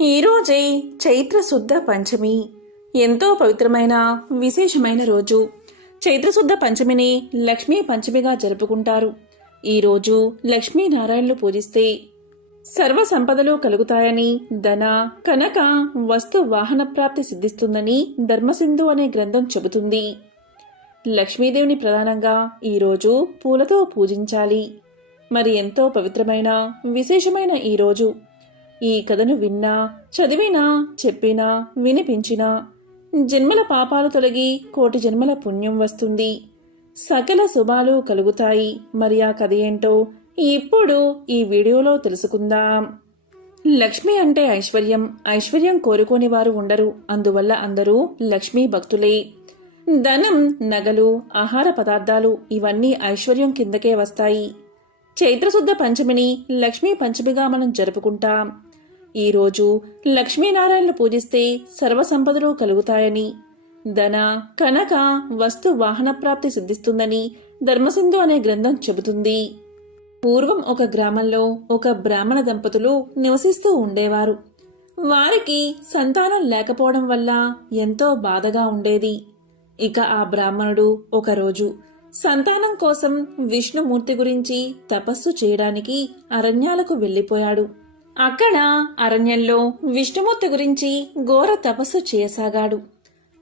ఈరోజే చైత్ర శుద్ధ పంచమి. ఎంతో పవిత్రమైన విశేషమైన రోజు. చైత్రశుద్ధ పంచమిని లక్ష్మీ పంచమిగా జరుపుకుంటారు. ఈరోజు లక్ష్మీనారాయణలు పూజిస్తే సర్వ సంపదలు కలుగుతాయని, ధన కనక వస్తు వాహన ప్రాప్తి సిద్ధిస్తుందని ధర్మసింధు అనే గ్రంథం చెబుతుంది. లక్ష్మీదేవిని ప్రధానంగా ఈరోజు పూలతో పూజించాలి. మరి ఎంతో పవిత్రమైన విశేషమైన ఈరోజు ఈ కథను విన్నా, చదివినా, చెప్పినా, వినిపించినా జన్మల పాపాలు తొలగి కోటి జన్మల పుణ్యం వస్తుంది. సకల శుభాలు కలుగుతాయి. మరి ఆ కథ ఏంటో ఇప్పుడు ఈ వీడియోలో తెలుసుకుందాం. లక్ష్మి అంటే ఐశ్వర్యం. ఐశ్వర్యం కోరుకోని వారు ఉండరు. అందువల్ల అందరూ లక్ష్మీ భక్తులే. ధనం, నగలు, ఆహార పదార్థాలు ఇవన్నీ ఐశ్వర్యం కిందకే వస్తాయి. చైత్రశుద్ధ పంచమిని లక్ష్మీ పంచమిగా మనం జరుపుకుంటాం. ఈరోజు లక్ష్మీనారాయణలు పూజిస్తే సర్వసంపదలు కలుగుతాయని, ధన కనక వస్తు వాహన ప్రాప్తి సిద్ధిస్తుందని ధర్మసింధు అనే గ్రంథం చెబుతుంది. పూర్వం ఒక గ్రామంలో ఒక బ్రాహ్మణ దంపతులు నివసిస్తూ ఉండేవారు. వారికి సంతానం లేకపోవడం వల్ల ఎంతో బాధగా ఉండేది. ఇక ఆ బ్రాహ్మణుడు ఒకరోజు సంతానం కోసం విష్ణుమూర్తి గురించి తపస్సు చేయడానికి అరణ్యాలకు వెళ్లిపోయాడు. అక్కడ అరణ్యంలో విష్ణుమూర్తి గురించి ఘోర తపస్సు చేయసాగాడు.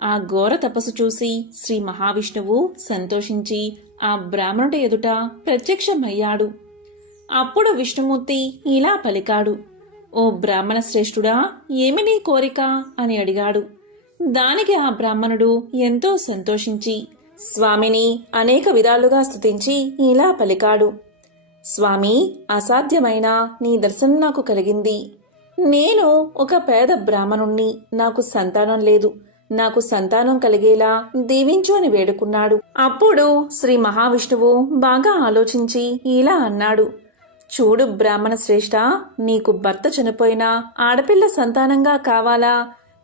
ఆ ఘోర తపస్సు చూసి శ్రీ మహావిష్ణువు సంతోషించి ఆ బ్రాహ్మణుడి ఎదుట ప్రత్యక్షమయ్యాడు. అప్పుడు విష్ణుమూర్తి ఇలా పలికాడు, ఓ బ్రాహ్మణ శ్రేష్ఠుడా, ఏమి నీ కోరిక అని అడిగాడు. దానికి ఆ బ్రాహ్మణుడు ఎంతో సంతోషించి స్వామిని అనేక విధాలుగా స్తుతించి ఇలా పలికాడు, స్వామి, అసాధ్యమైన నీ దర్శనం నాకు కలిగింది. నేను ఒక పేద బ్రాహ్మణుణ్ణి. నాకు సంతానం లేదు. నాకు సంతానం కలిగేలా దీవించు అని వేడుకున్నాడు. అప్పుడు శ్రీ మహావిష్ణువు బాగా ఆలోచించి ఇలా అన్నాడు, చూడు బ్రాహ్మణ శ్రేష్ఠ, నీకు భర్త చనిపోయినా ఆడపిల్ల సంతానంగా కావాలా,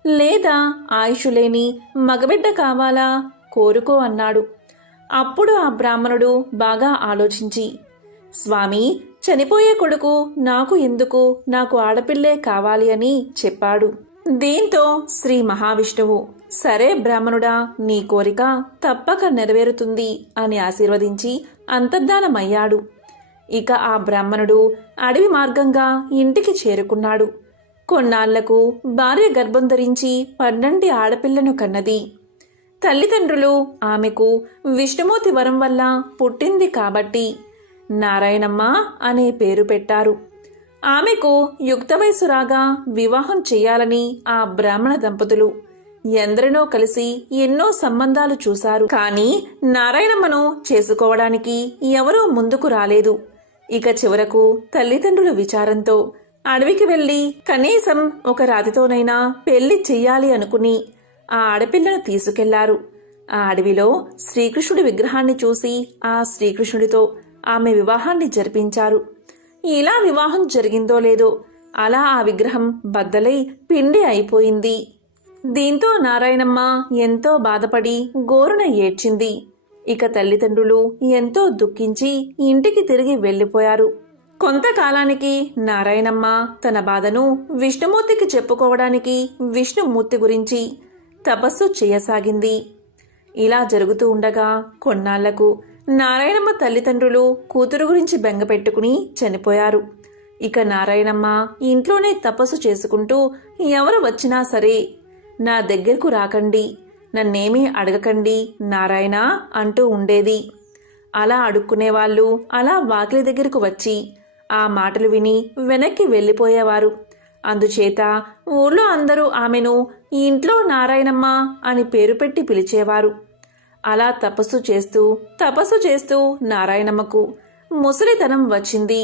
లేదా ఆయుషులేని మగబిడ్డ కావాలా, కోరుకో అన్నాడు. అప్పుడు ఆ బ్రాహ్మణుడు బాగా ఆలోచించి, స్వామి, చనిపోయే కొడుకు నాకు ఎందుకు, నాకు ఆడపిల్లే కావాలి అని చెప్పాడు. దీంతో శ్రీ మహావిష్ణువు, సరే బ్రాహ్మణుడా, నీ కోరిక తప్పక నెరవేరుతుంది అని ఆశీర్వదించి అంతర్ధానమయ్యాడు. ఇక ఆ బ్రాహ్మణుడు అడవి మార్గంగా ఇంటికి చేరుకున్నాడు. కొన్నాళ్లకు భార్య గర్భం ధరించి 12 ఆడపిల్లను కన్నది. తల్లిదండ్రులు ఆమెకు విష్ణుమూర్తి వరం వల్ల పుట్టింది కాబట్టి నారాయణమ్మ అనే పేరు పెట్టారు. ఆమెకు యుక్త వయసు రాగా వివాహం చెయ్యాలని ఆ బ్రాహ్మణ దంపతులు ఎందరినో కలిసి ఎన్నో సంబంధాలు చూశారు. కానీ నారాయణమ్మను చేసుకోవడానికి ఎవరూ ముందుకు రాలేదు. ఇక చివరకు తల్లిదండ్రుల విచారంతో అడవికి వెళ్లి కనీసం ఒక రాతితోనైనా పెళ్లి చెయ్యాలి అనుకుని ఆ ఆడపిల్లను తీసుకెళ్లారు. ఆ అడవిలో శ్రీకృష్ణుడి విగ్రహాన్ని చూసి ఆ శ్రీకృష్ణుడితో ఆమె వివాహాన్ని జరిపించారు. ఇలా వివాహం జరిగిందో లేదో అలా ఆ విగ్రహం బద్దలై పిండి అయిపోయింది. దీంతో నారాయణమ్మ ఎంతో బాధపడి గోరున ఏడ్చింది. ఇక తల్లిదండ్రులు ఎంతో దుఃఖించి ఇంటికి తిరిగి వెళ్లిపోయారు. కొంతకాలానికి నారాయణమ్మ తన బాధను విష్ణుమూర్తికి చెప్పుకోవడానికి విష్ణుమూర్తి గురించి తపస్సు చేయసాగింది. ఇలా జరుగుతూ ఉండగా కొన్నాళ్లకు నారాయణమ్మ తల్లిదండ్రులు కూతురు గురించి బెంగపెట్టుకుని చనిపోయారు. ఇక నారాయణమ్మ ఇంట్లోనే తపస్సు చేసుకుంటూ ఎవరు వచ్చినా సరే నా దగ్గరకు రాకండి, నన్నేమీ అడగకండి నారాయణ అంటూ ఉండేది. అలా అడుక్కునేవాళ్ళు అలా వాకిలి దగ్గరకు వచ్చి ఆ మాటలు విని వెనక్కి వెళ్ళిపోయేవారు. అందుచేత ఊళ్ళో అందరూ ఆమెను ఇంట్లో నారాయణమ్మ అని పేరు పెట్టి పిలిచేవారు. అలా తపస్సు చేస్తూ నారాయణమ్మకు ముసలితనం వచ్చింది.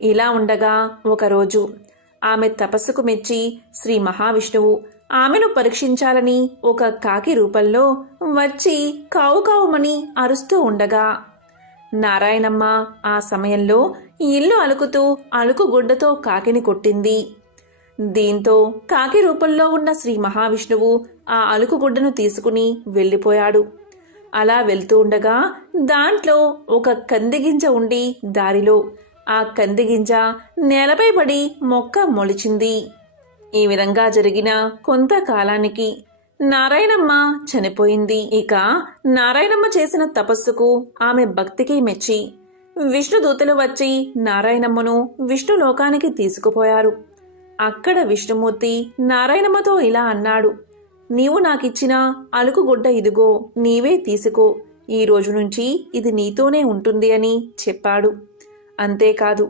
ఇలా ఉండగా ఒకరోజు ఆమె తపస్సుకు మెచ్చి శ్రీ మహావిష్ణువు ఆమెను పరీక్షించాలని ఒక కాకి రూపంలో వచ్చి కావు కావుమని అరుస్తూ ఉండగా నారాయణమ్మ ఆ సమయంలో ఇల్లు అలుకుతూ అలుకుగుడ్డతో కాకిని కొట్టింది. దీంతో కాకి రూపంలో ఉన్న శ్రీ మహావిష్ణువు ఆ అలుకుగుడ్డను తీసుకుని వెళ్ళిపోయాడు. అలా వెళ్తూ ఉండగా దాంట్లో ఒక కందిగింజ ఉండి దారిలో ఆ కందిగింజ నేలపై పడి మొక్క మొలిచింది. ఈ విధంగా జరిగిన కొంతకాలానికి నారాయణమ్మ చనిపోయింది. ఇక నారాయణమ్మ చేసిన తపస్సుకు ఆమె భక్తికి మెచ్చి విష్ణుదూతలు వచ్చి నారాయణమ్మను విష్ణులోకానికి తీసుకుపోయారు. అక్కడ విష్ణుమూర్తి నారాయణమ్మతో ఇలా అన్నాడు, నీవు నాకిచ్చిన అలుకుగుడ్డ ఇదిగో, నీవే తీసుకో, ఈ రోజు నుంచి ఇది నీతోనే ఉంటుంది అని చెప్పాడు. అంతేకాదు,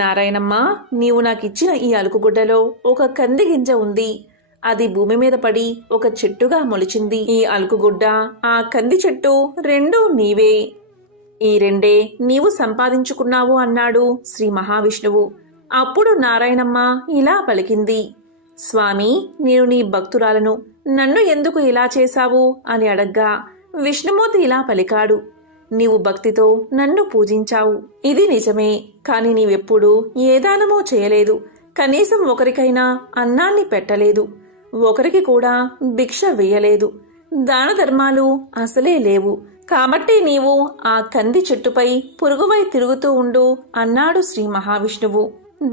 నారాయణమ్మ, నీవు నాకిచ్చిన ఈ అలుకుగుడ్డలో ఒక కంది గింజ ఉంది, అది భూమి మీద పడి ఒక చెట్టుగా మొలిచింది. ఈ అలుకుగుడ్డ, ఆ కంది చెట్టు రెండూ నీవే, ఈ రెండే నీవు సంపాదించుకున్నావు అన్నాడు శ్రీ మహావిష్ణువు. అప్పుడు నారాయణమ్మ ఇలా పలికింది, స్వామి, నేను నీ భక్తురాలను, నన్ను ఎందుకు ఇలా చేశావు అని అడగ్గా విష్ణుమూర్తి ఇలా పలికాడు, నీవు భక్తితో నన్ను పూజించావు, ఇది నిజమే. కాని నీవెప్పుడూ ఏ దానమూ చేయలేదు, కనీసం ఒకరికైనా అన్నాన్ని పెట్టలేదు, ఒకరికి కూడా భిక్ష వేయలేదు, దాన ధర్మాలు అసలే లేవు. కాబట్టి నీవు ఆ కంది చెట్టుపై పురుగువై తిరుగుతూ ఉండు అన్నాడు శ్రీ మహావిష్ణువు.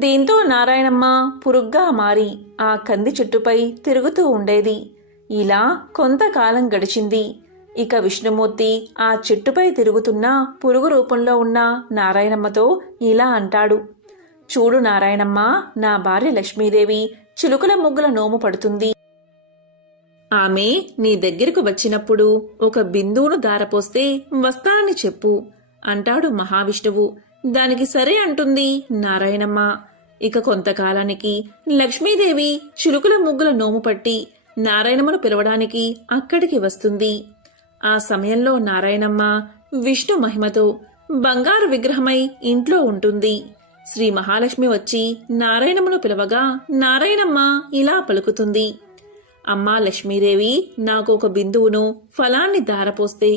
దీంతో నారాయణమ్మ పురుగ్గా మారి ఆ కంది చెట్టుపై తిరుగుతూ ఉండేది. ఇలా కొంతకాలం గడిచింది. ఇక విష్ణుమూర్తి ఆ చెట్టుపై తిరుగుతున్న పురుగు రూపంలో ఉన్న నారాయణమ్మతో ఇలా అంటాడు, చూడు నారాయణమ్మ, నా భార్య లక్ష్మీదేవి చిలుకల ముగ్గుల నోము పడుతుంది. ఆమె నీ దగ్గరకు వచ్చినప్పుడు ఒక బిందువును దారపోస్తే వస్తానని చెప్పు అంటాడు మహావిష్ణువు. దానికి సరే అంటుంది నారాయణమ్మ. ఇక కొంతకాలానికి లక్ష్మీదేవి చిలుకల ముగ్గుల నోము పట్టి నారాయణమ్మను పిలవడానికి అక్కడికి వస్తుంది. ఆ సమయంలో నారాయణమ్మ విష్ణు మహిమతో బంగారు విగ్రహమై ఇంట్లో ఉంటుంది. శ్రీ మహాలక్ష్మి వచ్చి నారాయణమ్మను పిలవగా నారాయణమ్మ ఇలా పలుకుతుంది, అమ్మా లక్ష్మీదేవి, నాకు ఒక బిందువును ఫలాన్ని దారపోస్తే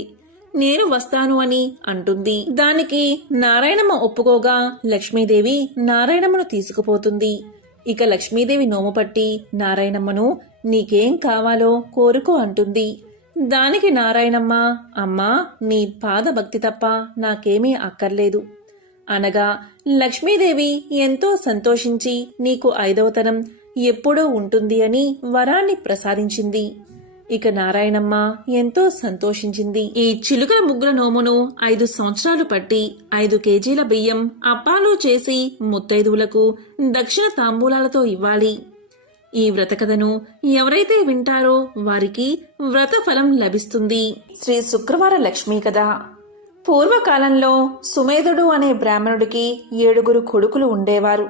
నేను వస్తాను అని అంటుంది. దానికి నారాయణమ్మ ఒప్పుకోగా లక్ష్మీదేవి నారాయణమ్మను తీసుకుపోతుంది. ఇక లక్ష్మీదేవి నోము పట్టి నారాయణమ్మను నీకేం కావాలో కోరుకో అంటుంది. దానికి నారాయణమ్మ, అమ్మా, నీ పాద భక్తి తప్ప నాకేమీ అక్కర్లేదు అనగా లక్ష్మీదేవి ఎంతో సంతోషించి నీకు 5వ తరం ఎప్పుడూ ఉంటుంది అని వరాన్ని ప్రసాదించింది. ఇక నారాయణమ్మ ఎంతో సంతోషించింది. ఈ చిలుకల ముగ్గుల నోమును 5 సంవత్సరాలు పట్టి 5 కేజీల బియ్యం అప్పాలు చేసి ముత్తైదువులకు దక్షిణ తాంబూలాలతో ఇవ్వాలి. ఈ వ్రతకథను ఎవరైతే వింటారో వారికి వ్రత ఫలం లభిస్తుంది. శ్రీ శుక్రవార లక్ష్మీ కథ. పూర్వకాలంలో సుమేధుడు అనే బ్రాహ్మణుడికి 7 కొడుకులు ఉండేవారు.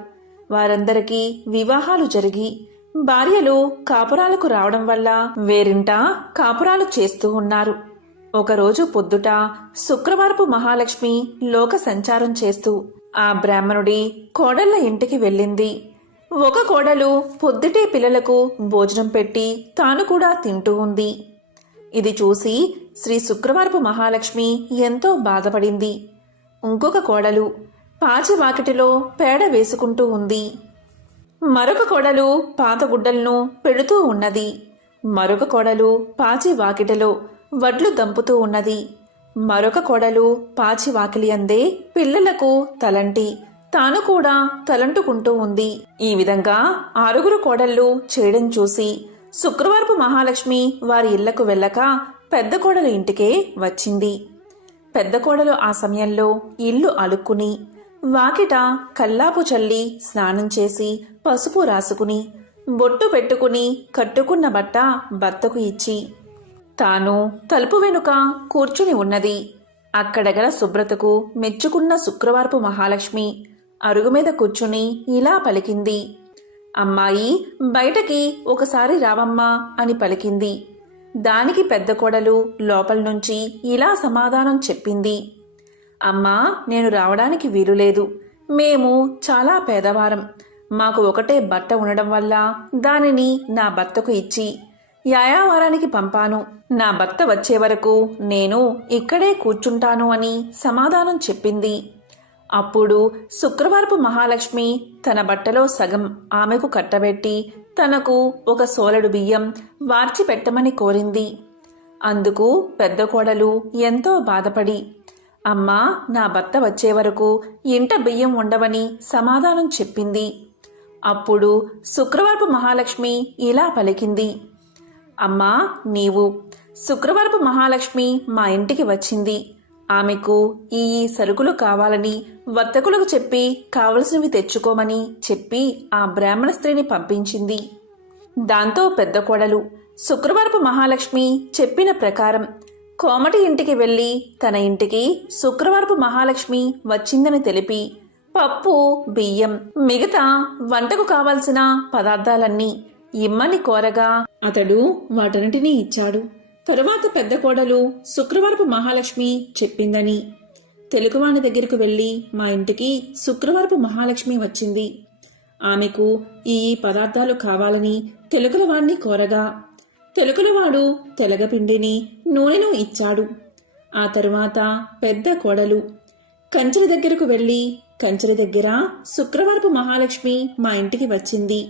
వారందరికీ వివాహాలు జరిగి భార్యలు కాపురాలకు రావడం వల్ల వేరింట కాపురాలు చేస్తూ ఉన్నారు. ఒకరోజు పొద్దుట శుక్రవారపు మహాలక్ష్మి లోక సంచారం చేస్తూ ఆ బ్రాహ్మణుడి కోడళ్ల ఇంటికి వెళ్ళింది. ఒక కోడలు పొద్దుటే పిల్లలకు భోజనం పెట్టి తాను కూడా తింటూ ఉంది. ఇది చూసి శ్రీ శుక్రవారపు మహాలక్ష్మి ఎంతో బాధపడింది. ఇంకొక కోడలు పాచి వాకిటిలో పేడ వేసుకుంటూ ఉంది. మరొక కోడలు పాత గుడ్డలను పెడుతూ ఉన్నది. మరొక కోడలు పాచి వాకిటిలో వడ్లు దంపుతూ ఉన్నది. మరొక కోడలు పాచి వాకిలి అందే పిల్లలకు తలంటి తాను కూడా తలంటుకుంటూ ఉంది. ఈ విధంగా 6 కోడళ్ళు చేయడం చూసి శుక్రవారపు మహాలక్ష్మి వారి ఇళ్లకు వెళ్ళక పెద్ద కోడలు ఇంటికే వచ్చింది. పెద్ద కోడలు ఆ సమయంలో ఇల్లు అలుక్కుని వాకిట కల్లాపు చల్లి స్నానం చేసి పసుపు రాసుకుని బొట్టు పెట్టుకుని కట్టుకున్న బట్ట భర్తకు ఇచ్చి తాను తలుపు వెనుక కూర్చుని ఉన్నది. అక్కడగల శుభ్రతకు మెచ్చుకున్న శుక్రవారపు మహాలక్ష్మి అరుగు మీద కూర్చుని ఇలా పలికింది, అమ్మాయి, బయటకి ఒకసారి రావమ్మా అని పలికింది. దానికి పెద్ద కోడలు లోపల నుంచి ఇలా సమాధానం చెప్పింది, అమ్మా, నేను రావడానికి వీలులేదు. మేము చాలా పేదవారం. మాకు ఒకటే బట్ట ఉండడం వల్ల దానిని నా భర్తకు ఇచ్చి యాయావారానికి పంపాను. నా భర్త వచ్చే వరకు నేను ఇక్కడే కూర్చుంటాను అని సమాధానం చెప్పింది. అప్పుడు శుక్రవారపు మహాలక్ష్మి తన బట్టలో సగం ఆమెకు కట్టబెట్టి తనకు ఒక సోలెడు బియ్యం వార్చి పెట్టమని కోరింది. అందుకు పెద్ద కోడలు ఎంతో బాధపడి, అమ్మా, నా భర్త వచ్చే వరకు ఇంట బియ్యం ఉండవని సమాధానం చెప్పింది. అప్పుడు శుక్రవారపు మహాలక్ష్మి ఇలా పలికింది. అమ్మా, నీవు శుక్రవారపు మహాలక్ష్మి మా ఇంటికి వచ్చింది. ఆమెకు ఈ సరుకులు కావాలని వర్తకులకు చెప్పి కావలసినవి తెచ్చుకోమని చెప్పి ఆ బ్రాహ్మణ స్త్రీని పంపించింది. దాంతో పెద్ద కోడలు శుక్రవారపు మహాలక్ష్మి చెప్పిన ప్రకారం కోమటి ఇంటికి వెళ్ళి తన ఇంటికి శుక్రవారపు మహాలక్ష్మి వచ్చిందని తెలిపి పప్పు, బియ్యం, మిగతా వంటకు కావలసిన పదార్థాలన్నీ ఇమ్మని కోరగా అతడు వాటన్నిటినీ ఇచ్చాడు. తరువాత పెద్ద కోడలు శుక్రవారపు మహాలక్ష్మి చెప్పిందని తెలుగువాని దగ్గరకు వెళ్ళి మా ఇంటికి శుక్రవారపు మహాలక్ష్మి వచ్చింది, ఆమెకు ఈ పదార్థాలు కావాలని తెలుగులవాణ్ణి కోరగా తెలుగులవాడు తెలగపిండిని, నూనెను ఇచ్చాడు. ఆ తరువాత పెద్ద కోడలు కంచెల దగ్గరకు వెళ్ళి కంచెల దగ్గర శుక్రవారపు మహాలక్ష్మి మా ఇంటికి వచ్చింది,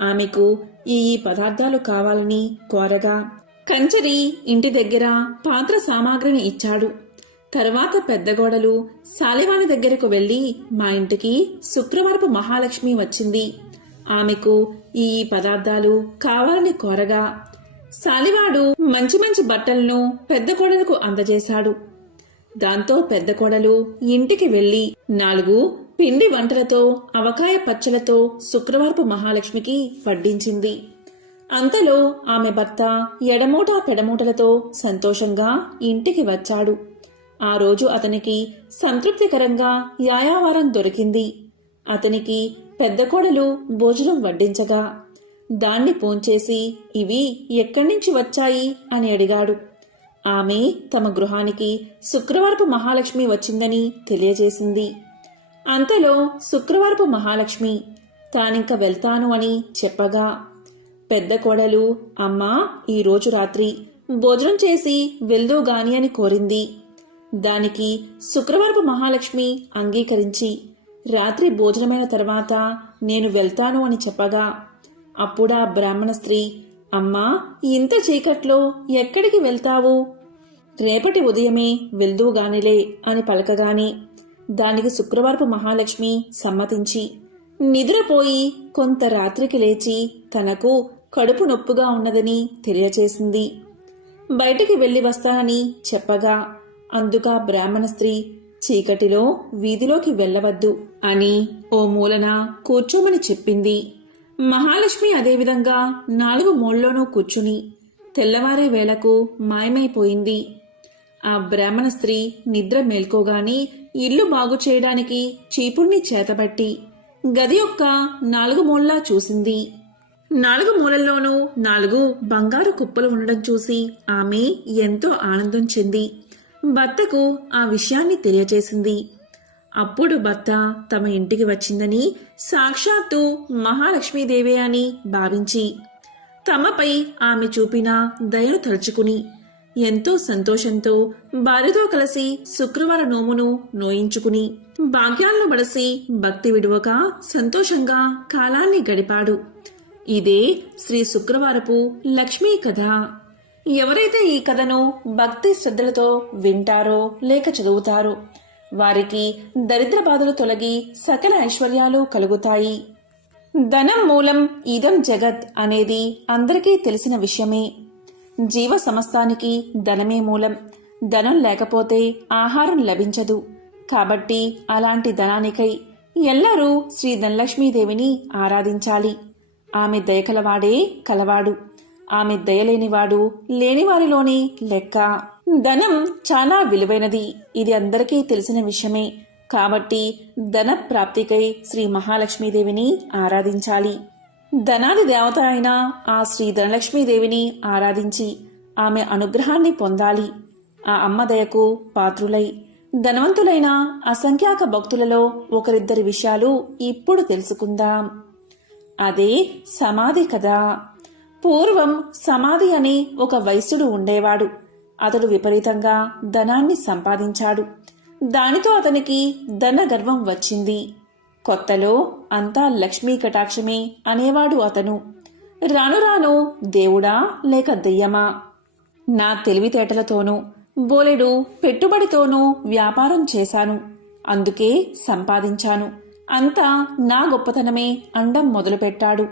ఆమెకు ఈ పదార్థాలు కావాలని కోరగా కంచరి ఇంటి దగ్గర పాత్ర సామాగ్రిని ఇచ్చాడు. తర్వాత పెద్దగోడలు సాలివాని దగ్గరకు వెళ్ళి మా ఇంటికి శుక్రవారపు మహాలక్ష్మి వచ్చింది, ఆమెకు ఈ పదార్థాలు కావాలని కోరగా సాలివాడు మంచి మంచి బట్టలను పెద్ద కోడలకు అందజేశాడు. దాంతో పెద్ద కోడలు ఇంటికి వెళ్లి 4 పిండి వంటలతో అవకాయ పచ్చలతో శుక్రవారపు మహాలక్ష్మికి వడ్డించింది. అంతలో ఆమె భర్త ఎడమూట పెడమూటలతో సంతోషంగా ఇంటికి వచ్చాడు. ఆ రోజు అతనికి సంతృప్తికరంగా యాయావారం దొరికింది. అతనికి పెద్ద కోడలు భోజనం వడ్డించగా దాన్ని పోంచేసి ఇవి ఎక్కడి నుంచి వచ్చాయి అని అడిగాడు. ఆమె తమ గృహానికి శుక్రవారపు మహాలక్ష్మి వచ్చిందని తెలియజేసింది. అంతలో శుక్రవారపు మహాలక్ష్మి తానింక వెళ్తాను అని చెప్పగా పెద్ద కోడలు అమ్మా, ఈరోజు రాత్రి భోజనం చేసి వెళ్దూగాని అని కోరింది. దానికి శుక్రవారపు మహాలక్ష్మి అంగీకరించి రాత్రి భోజనమైన తర్వాత నేను వెళ్తాను అని చెప్పగా అప్పుడా బ్రాహ్మణ స్త్రీ అమ్మా, ఇంత చీకట్లో ఎక్కడికి వెళ్తావు? రేపటి ఉదయమే వెళ్దూగానిలే అని పలకగానే దానికి శుక్రవారపు మహాలక్ష్మి సమ్మతించి నిద్రపోయి కొంత రాత్రికి లేచి తనకు కడుపు నొప్పుగా ఉన్నదని తెలియచేసింది. బయటికి వెళ్లి వస్తానని చెప్పగా అందుక బ్రాహ్మణ స్త్రీ చీకటిలో వీధిలోకి వెళ్లవద్దు అని ఓ మూలన కూర్చోమని చెప్పింది. మహాలక్ష్మి అదేవిధంగా 4 మూలలోనూ కూర్చుని తెల్లవారే వేళకు మాయమైపోయింది. ఆ బ్రాహ్మణ స్త్రీ నిద్ర మేల్కోగాని ఇల్లు బాగు చేయడానికి చీపుణ్ణి చేతబట్టి గది యొక్క 4 మూలలా చూసింది. 4 మూలల్లోనూ 4 బంగారు కుప్పలు ఉండడం చూసి ఆమె ఎంతో ఆనందం చెంది భర్తకు ఆ విషయాన్ని తెలియజేసింది. అప్పుడు భర్త తమ ఇంటికి వచ్చిందని సాక్షాత్తు మహాలక్ష్మీదేవి అని భావించి తమపై ఆమె చూపిన దయను తలుచుకుని ఎంతో సంతోషంతో భార్యతో కలిసి శుక్రవార నోమును నోయించుకుని భాగ్యాలను బడసి భక్తి విడువక సంతోషంగా కాలాన్ని గడిపాడు. ఇదే శ్రీ శుక్రవారపు లక్ష్మీ కథ. ఎవరైతే ఈ కథను భక్తి శ్రద్ధలతో వింటారో లేక చదువుతారో వారికి దరిద్ర బాధలు తొలగి సకల ఐశ్వర్యాలు కలుగుతాయి. ధనం మూలం ఇదం జగత్ అనేది అందరికీ తెలిసిన విషయమే. జీవ సమస్తానికి ధనమే మూలం. ధనం లేకపోతే ఆహారం లభించదు. కాబట్టి అలాంటి ధనానికై ఎల్లరూ శ్రీ ధనలక్ష్మీదేవిని ఆరాధించాలి. ఆమె దయకలవాడే కలవాడు, ఆమె దయలేనివాడు లేనివారిలోని లెక్క. ధనం చాలా విలువైనది, ఇది అందరికీ తెలిసిన విషయమే. కాబట్టి ధన ప్రాప్తికై శ్రీ మహాలక్ష్మీదేవిని ఆరాధించాలి. ధనాది దేవత అయిన ఆ శ్రీ ధనలక్ష్మీదేవిని ఆరాధించి ఆమె అనుగ్రహాన్ని పొందాలి. ఆ అమ్మ దయకు పాత్రులై ధనవంతులైన అసంఖ్యాక భక్తులలో ఒకరిద్దరి విషయాలు ఇప్పుడు తెలుసుకుందాం. అదే సమాధి కథ. పూర్వం సమాధి అని ఒక వైశ్యుడు ఉండేవాడు. అతడు విపరీతంగా ధనాన్ని సంపాదించాడు. దానితో అతనికి ధన గర్వం వచ్చింది. కొత్తలో అంతా లక్ష్మీ కటాక్షమే అనేవాడు అతను. రాను రాను దేవుడా లేక దెయ్యమా, నా తెలివితేటలతోనూ బోలెడు పెట్టుబడితోనూ వ్యాపారం చేశాను, అందుకే సంపాదించాను. అంతా నా గొప్పతనమే అండం మొదలుపెట్టాడు.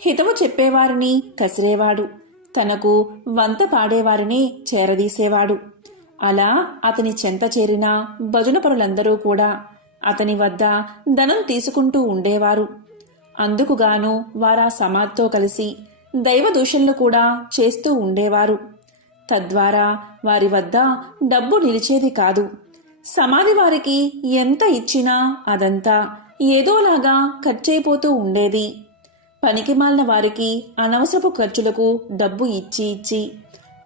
హితవు చెప్పేవారిని కసిరేవాడు, తనకు వంత పాడేవారిని చేరదీసేవాడు. అలా అతని చెంత చేరిన భజనపరులందరూ కూడా అతని వద్ద ధనం తీసుకుంటూ ఉండేవారు. అందుకుగాను వారా సమాధితో కలిసి దైవ దూషణలు కూడా చేస్తూ ఉండేవారు. తద్వారా వారి వద్ద డబ్బు నిలిచేది కాదు. సమాధి వారికి ఎంత ఇచ్చినా అదంతా ఏదోలాగా ఖర్చయిపోతూ ఉండేది. పనికిమాలిన వారికి అనవసరపు ఖర్చులకు డబ్బు ఇచ్చి ఇచ్చి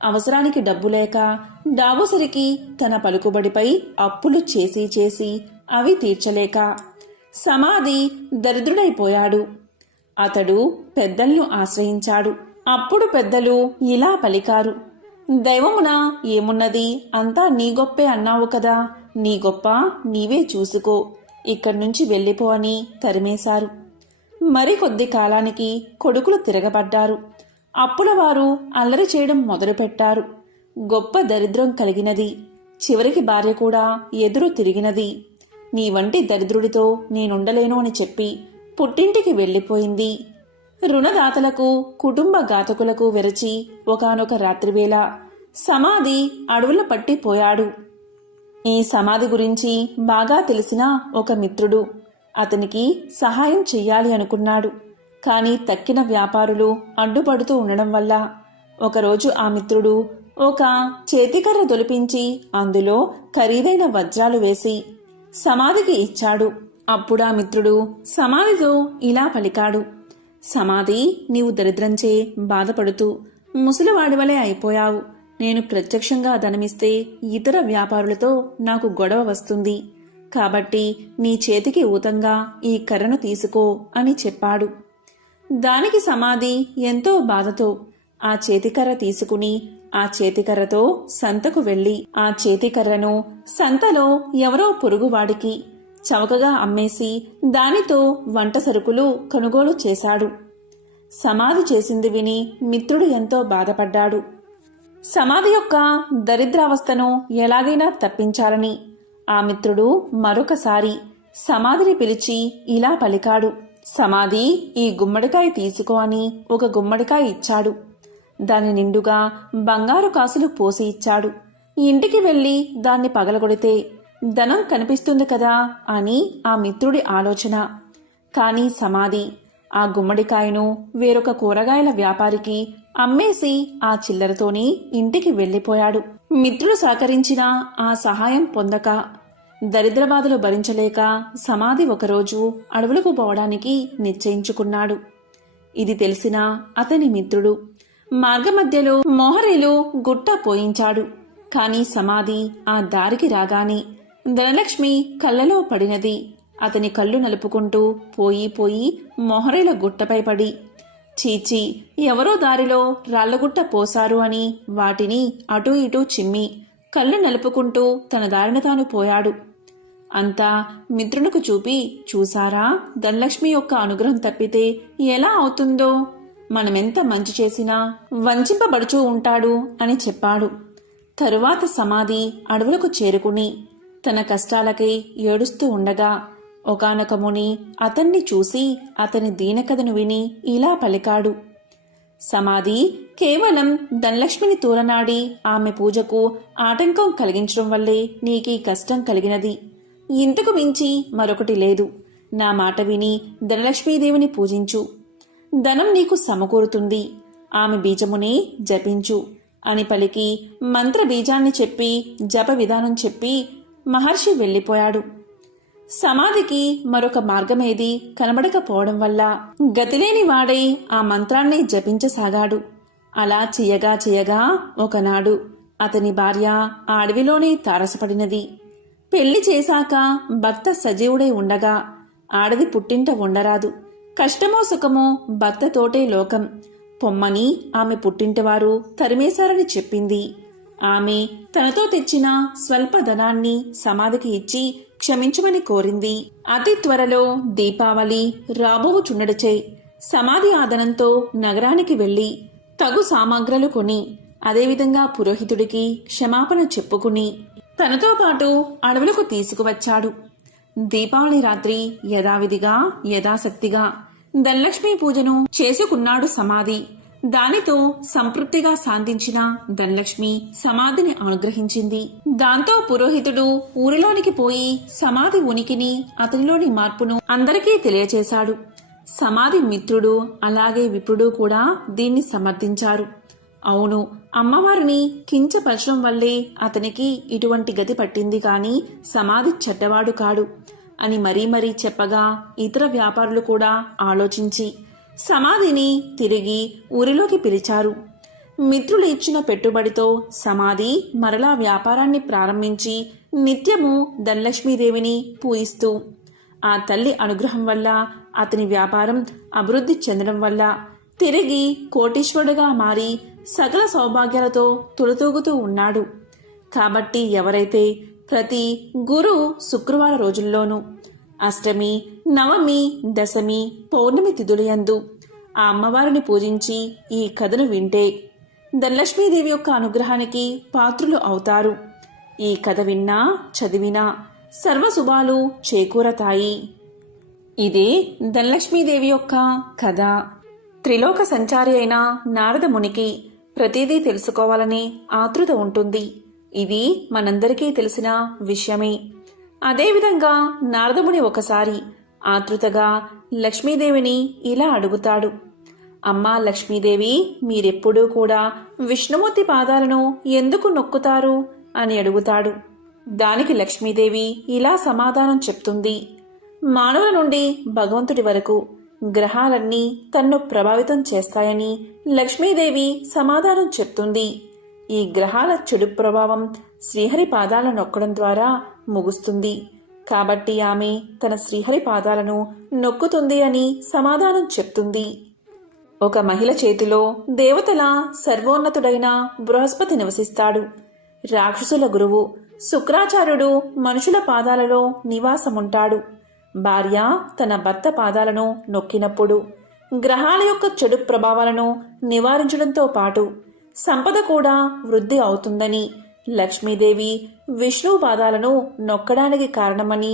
అవసరానికి డబ్బు లేక డాబోసరికి తన పలుకుబడిపై అప్పులు చేసి చేసి అవి తీర్చలేక సమాధి దరిద్రుడైపోయాడు. అతడు పెద్దలను ఆశ్రయించాడు. అప్పుడు పెద్దలు ఇలా పలికారు: దైవమున ఏమున్నది, అంతా నీ గొప్పే అన్నావు కదా, నీ గొప్ప నీవే చూసుకో, ఇక్కడి నుంచి వెళ్ళిపో అని తరిమేశారు. మరికొద్ది కాలానికి కొడుకులు తిరగబడ్డారు. అప్పులవారు అల్లరి చేయడం మొదలుపెట్టారు. గొప్ప దరిద్రం కలిగినది. చివరికి భార్య కూడా ఎదురు తిరిగినది. నీ వంటి దరిద్రుడితో నేనుండలేను అని చెప్పి పుట్టింటికి వెళ్ళిపోయింది. రుణదాతలకు కుటుంబ ఘాతకులకు వెరచి ఒకానొక రాత్రివేళ సమాధి అడవుల పట్టిపోయాడు. ఈ సమాధి గురించి బాగా తెలిసిన ఒక మిత్రుడు అతనికి సహాయం చెయ్యాలి అనుకున్నాడు. కానీ తక్కిన వ్యాపారులు అడ్డుపడుతూ ఉండడం వల్ల ఒకరోజు ఆ మిత్రుడు ఒక చేతికర్ర దొలిపించి అందులో ఖరీదైన వజ్రాలు వేసి సమాధికి ఇచ్చాడు. అప్పుడు ఆ మిత్రుడు సమాధితో ఇలా పలికాడు: సమాధి, నీవు దరిద్రంచే బాధపడుతూ ముసలివాడివలే అయిపోయావు. నేను ప్రత్యక్షంగా ధనమిస్తే ఇతర వ్యాపారులతో నాకు గొడవ వస్తుంది. కాబట్టి నీ చేతికి ఊతంగా ఈ కర్రను తీసుకో అని చెప్పాడు. దానికి సమాధి ఎంతో బాధతో ఆ చేతికర్ర తీసుకుని ఆ చేతికర్రతో సంతకు వెళ్లి ఆ చేతికర్రను సంతలో ఎవరో పొరుగువాడికి చవకగా అమ్మేసి దానితో వంట సరుకులు కొనుగోలు చేశాడు. సమాధి చేసింది విని మిత్రుడు ఎంతో బాధపడ్డాడు. సమాధి యొక్క దరిద్రావస్థను ఎలాగైనా తప్పించాలని ఆ మిత్రుడు మరొకసారి సమాధిని పిలిచి ఇలా పలికాడు: సమాధి, ఈ గుమ్మడికాయ తీసుకో అని ఒక గుమ్మడికాయ ఇచ్చాడు. దాని నిండుగా బంగారు కాసులు పోసి ఇచ్చాడు. ఇంటికి వెళ్లి దాన్ని పగలగొడితే ధనం కనిపిస్తుంది కదా అని ఆ మిత్రుడి ఆలోచన. కాని సమాధి ఆ గుమ్మడికాయను వేరొక కూరగాయల వ్యాపారికి అమ్మేసి ఆ చిల్లరతోని ఇంటికి వెళ్లిపోయాడు. మిత్రుడు సహకరించిన ఆ సహాయం పొందక దరిద్రబాధలు భరించలేక సమాధి ఒకరోజు అడవులకు పోవడానికి నిశ్చయించుకున్నాడు. ఇది తెలిసిన అతని మిత్రుడు మార్గమధ్యలో మోహరేలు గుట్ట పోయించాడు. కాని సమాధి ఆ దారికి రాగానే ధనలక్ష్మి కళ్ళలో పడినది. అతని కళ్ళు నలుపుకుంటూ పోయి పోయి మొహరేల గుట్టపై పడి, చీచి, ఎవరో దారిలో రాళ్లగుట్ట పోశారు అని వాటిని అటూ ఇటూ చిమ్మి కళ్ళు నలుపుకుంటూ తన దారిన తాను పోయాడు. అంతా మిత్రునికి చూపి, చూసారా, ధనలక్ష్మి యొక్క అనుగ్రహం తప్పితే ఎలా అవుతుందో, మనమెంత మంచి చేసినా వంచింపబడుచూ ఉంటాడు అని చెప్పాడు. తరువాత సమాధి అడవులకు చేరుకుని తన కష్టాలకై ఏడుస్తూ ఉండగా ఒకానొక ముని అతన్ని చూసి అతని దీనకథను విని ఇలా పలికాడు: సమాధి, కేవలం ధనలక్ష్మిని తూలనాడి ఆమె పూజకు ఆటంకం కలిగించడం వల్లే నీకీ కష్టం కలిగినది. ఇంతకు మించి మరొకటి లేదు. నా మాట విని ధనలక్ష్మీదేవిని పూజించు. ధనం నీకు సమకూరుతుంది. ఆమె బీజమునే జపించు అని పలికి మంత్ర బీజాన్ని చెప్పి జప విధానం చెప్పి మహర్షి వెళ్ళిపోయాడు. సమాధికి మరొక మార్గమేది కనబడకపోవడం వల్ల గతిలేని వాడై ఆ మంత్రాన్ని జపించసాగాడు. అలా చేయగా చేయగా ఒకనాడు అతని భార్య ఆ అడవిలోనే తారసపడినది. పెళ్లి చేశాక భర్త సజీవుడై ఉండగా ఆడది పుట్టింట ఉండరాదు. కష్టమో సుఖమో భర్తతోటే లోకం పొమ్మని ఆమె పుట్టింటివారు తరిమేశారని చెప్పింది. ఆమె తనతో తెచ్చిన స్వల్ప ధనాన్ని సమాధికి ఇచ్చి క్షమించమని కోరింది. అతి త్వరలో దీపావళి రాబోవుచుండడిచే సమాధి ఆదనంతో నగరానికి వెళ్లి తగు సామాగ్రలు కొని అదేవిధంగా పురోహితుడికి క్షమాపణ చెప్పుకుని తనతో పాటు అడవులకు తీసుకువచ్చాడు. దీపావళి రాత్రి యథావిధిగా యథాశక్తిగా ధనలక్ష్మి పూజను చేసుకున్నాడు సమాధి. దానితో సంతృప్తిగా శాంతించిన ధనలక్ష్మి సమాధిని అనుగ్రహించింది. దాంతో పురోహితుడు ఊరిలోనికి పోయి సమాధి ఉనికిని, అతనిలోని మార్పును అందరికీ తెలియచేశాడు. సమాధి మిత్రుడు అలాగే విప్రుడు కూడా దీన్ని సమర్థించారు. అవును, అమ్మవారిని కించపరచడం వల్లే అతనికి ఇటువంటి గతి పట్టింది కాని సమాధి చెడ్డవాడు కాడు అని మరీ మరీ చెప్పగా ఇతర వ్యాపారులు కూడా ఆలోచించి సమాధిని తిరిగి ఊరిలోకి పిలిచారు. మిత్రులు ఇచ్చిన పెట్టుబడితో సమాధి మరలా వ్యాపారాన్ని ప్రారంభించి నిత్యము ధనలక్ష్మీదేవిని పూజిస్తూ ఆ తల్లి అనుగ్రహం వల్ల అతని వ్యాపారం అభివృద్ధి చెందడం వల్ల తిరిగి కోటీశ్వరుడుగా మారి సకల సౌభాగ్యాలతో తులతూగుతూ ఉన్నాడు. కాబట్టి ఎవరైతే ప్రతి గురు శుక్రవార రోజుల్లోనూ అష్టమి, నవమి, దశమి, పౌర్ణమి తిథులయందు ఆ అమ్మవారిని పూజించి ఈ కథను వింటే ధనలక్ష్మీదేవి యొక్క అనుగ్రహానికి పాత్రులు అవుతారు. ఈ కథ విన్నా చదివినా సర్వశుభాలు చేకూరతాయి. ఇదే ధనలక్ష్మీదేవి యొక్క కథ. త్రిలోక సంచారి అయిన నారద మునికి ప్రతిదీ తెలుసుకోవాలని ఆతృత ఉంటుంది. ఇది మనందరికీ తెలిసిన విషయమే. అదేవిధంగా నారదముని ఒకసారి ఆతృతగా లక్ష్మీదేవిని ఇలా అడుగుతాడు. అమ్మా లక్ష్మీదేవి, మీరెప్పుడూ కూడా విష్ణుమూర్తి పాదాలను ఎందుకు నొక్కుతారు అని అడుగుతాడు. దానికి లక్ష్మీదేవి ఇలా సమాధానం చెప్తుంది. మానవుల నుండి భగవంతుడి వరకు గ్రహాలన్నీ తన్ను ప్రభావితం చేస్తాయని లక్ష్మీదేవి సమాధానం చెప్తుంది. ఈ గ్రహాల చెడు ప్రభావం శ్రీహరి పాదాలను నొక్కడం ద్వారా ముగుస్తుంది. కాబట్టి ఆమె తన శ్రీహరి పాదాలను నొక్కుతుంది అని సమాధానం చెప్తుంది. ఒక మహిళ చేతిలో దేవతల సర్వోన్నతుడైన బృహస్పతి నివసిస్తాడు. రాక్షసుల గురువు శుక్రాచార్యుడు మనుషుల పాదాలలో నివాసముంటాడు. భార్య తన భర్త పాదాలను నొక్కినప్పుడు గ్రహాల యొక్క చెడు ప్రభావాలను నివారించడంతో పాటు సంపద కూడా వృద్ధి అవుతుందని లక్ష్మీదేవి విష్ణువు పాదాలను నొక్కడానికి కారణమని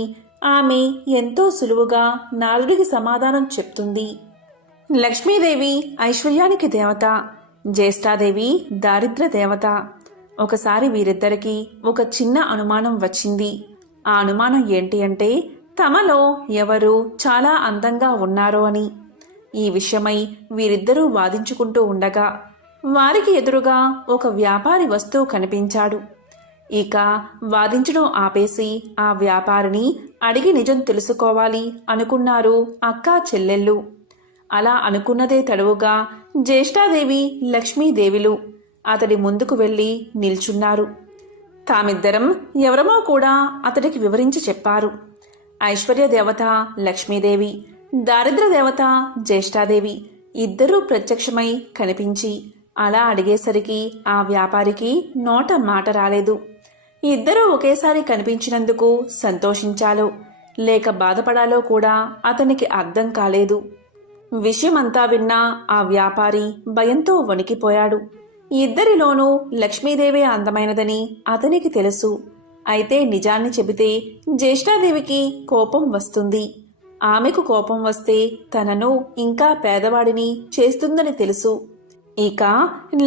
ఆమె ఎంతో సులువుగా నారదుడికి సమాధానం చెప్తుంది. లక్ష్మీదేవి ఐశ్వర్యానికి దేవత, జ్యేష్ఠాదేవి దారిద్ర్య దేవత. ఒకసారి వీరిద్దరికీ ఒక చిన్న అనుమానం వచ్చింది. ఆ అనుమానం ఏంటి అంటే తమలో ఎవరు చాలా అందంగా ఉన్నారో అని. ఈ విషయమై వీరిద్దరూ వాదించుకుంటూ ఉండగా వారికి ఎదురుగా ఒక వ్యాపారి వస్తువు కనిపించాడు. ఇక వాదించడం ఆపేసి ఆ వ్యాపారిని అడిగి నిజం తెలుసుకోవాలి అనుకున్నారు అక్కా చెల్లెళ్ళు. అలా అనుకున్నదే తడవుగా జ్యేష్ఠాదేవి లక్ష్మీదేవిలు అతడి ముందుకు వెళ్ళి నిల్చున్నారు. తామిద్దరం ఎవరమో కూడా అతడికి వివరించి చెప్పారు. ఐశ్వర్య దేవత లక్ష్మీదేవి, దారిద్ర దేవత జ్యేష్ఠాదేవి ఇద్దరూ ప్రత్యక్షమై కనిపించి అలా అడిగేసరికి ఆ వ్యాపారికి నోట మాట రాలేదు. ఇద్దరూ ఒకేసారి కనిపించినందుకు సంతోషించాలో లేక బాధపడాలో కూడా అతనికి అర్థం కాలేదు. విషయమంతా విన్న ఆ వ్యాపారి భయంతో వణికిపోయాడు. ఇద్దరిలోనూ లక్ష్మీదేవే అందమైనదని అతనికి తెలుసు. అయితే నిజాన్ని చెబితే జ్యేష్ఠాదేవికి కోపం వస్తుంది. ఆమెకు కోపం వస్తే తనను ఇంకా పేదవాడిని చేస్తుందని తెలుసు. ఇక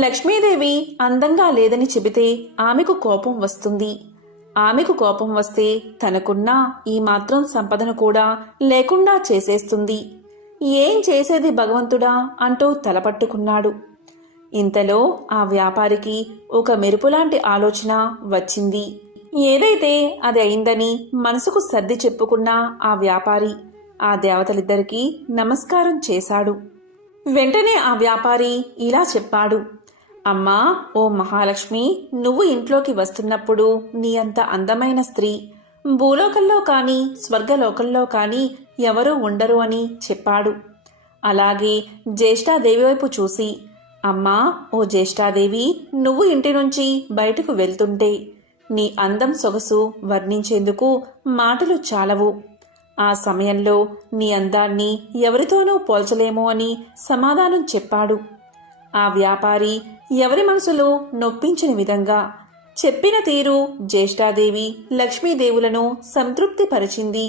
లక్ష్మీదేవి అందంగా లేదని చెబితే ఆమెకు కోపం వస్తుంది. ఆమెకు కోపం వస్తే తనకున్న ఈ మాత్రం సంపదను కూడా లేకుండా చేసేస్తుంది. ఏం చేసేది భగవంతుడా అంటూ తలపట్టుకున్నాడు. ఇంతలో ఆ వ్యాపారికి ఒక మెరుపులాంటి ఆలోచన వచ్చింది. ఏదైతే అది అయిందని మనసుకు సర్ది చెప్పుకున్న ఆ వ్యాపారి ఆ దేవతలిద్దరికీ నమస్కారం చేశాడు. వెంటనే ఆ వ్యాపారి ఇలా చెప్పాడు. అమ్మా, ఓ మహాలక్ష్మి, నువ్వు ఇంట్లోకి వస్తున్నప్పుడు నీ అంత అందమైన స్త్రీ భూలోకంలో కానీ స్వర్గలోకంలో కానీ ఎవరూ ఉండరు అని చెప్పాడు. అలాగే జ్యేష్ఠాదేవి వైపు చూసి, అమ్మా, ఓ జ్యేష్ఠాదేవి, నువ్వు ఇంటి నుంచి బయటకు వెళ్తుంటే నీ అందం సొగసు వర్ణించేందుకు మాటలు చాలవు. ఆ సమయంలో నీ అందాన్ని ఎవరితోనూ పోల్చలేము అని సమాధానం చెప్పాడు. ఆ వ్యాపారి ఎవరి మనసులో నొప్పించిన విధంగా చెప్పిన తీరు జ్యేష్ఠాదేవి లక్ష్మీదేవులను సంతృప్తిపరిచింది.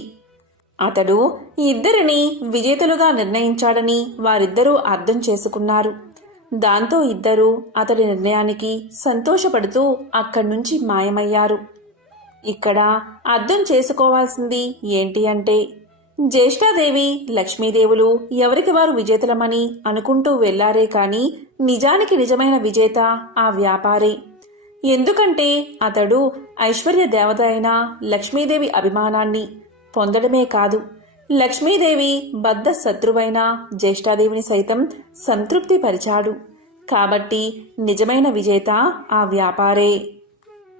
అతడు ఇద్దరిని విజేతలుగా నిర్ణయించాడని వారిద్దరూ అర్థం చేసుకున్నారు. దాంతో ఇద్దరూ అతడి నిర్ణయానికి సంతోషపడుతూ అక్కడ్నుంచి మాయమయ్యారు. ఇక్కడ అర్థం చేసుకోవాల్సింది ఏంటి అంటే, జ్యేష్ఠాదేవి లక్ష్మీదేవులు ఎవరికి వారు విజేతలమని అనుకుంటూ వెళ్లారే కాని నిజానికి నిజమైన విజేత ఆ వ్యాపారే. ఎందుకంటే అతడు ఐశ్వర్య దేవత అయిన లక్ష్మీదేవి అభిమానాన్ని పొందడమే కాదు, లక్ష్మీదేవి బద్ధ శత్రువైన జ్యేష్ఠాదేవిని సైతం సంతృప్తిపరిచాడు. కాబట్టి నిజమైన విజేత ఆ వ్యాపారే.